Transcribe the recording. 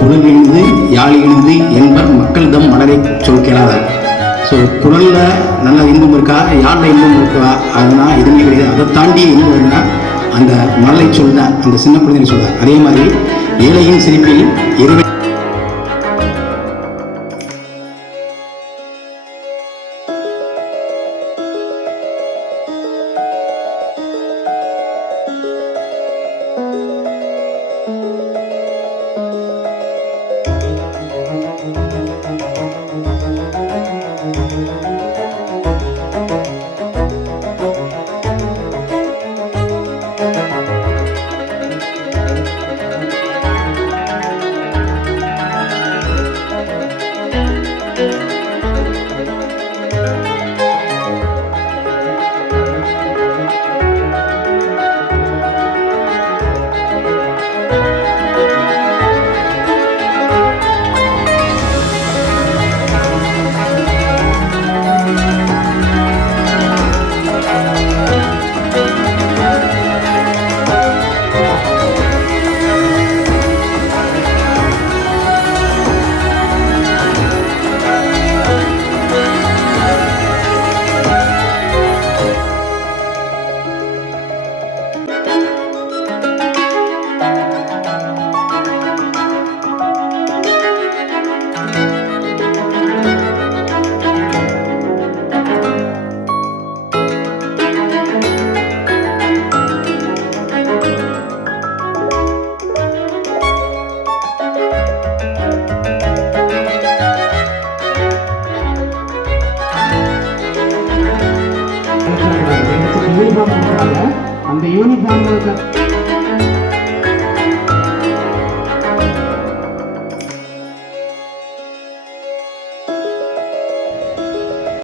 குழல் இணைந்து யாழ் இணைந்து என்பர் மக்கள் தம் மலரை சொல் கேளாதார். ஸோ குழலில் நல்ல இன்பம் இருக்கா, யாழில் இன்பம் இருக்கா, அதனால் எதுவுமே கிடையாது. அதை தாண்டி இன்பம் வருதுன்னா அந்த மலரை சொல் தான், அந்த சின்ன குழந்தைங்க சொல்ல. அதே மாதிரி ஏழையின் சிரிப்பில் இறைவன்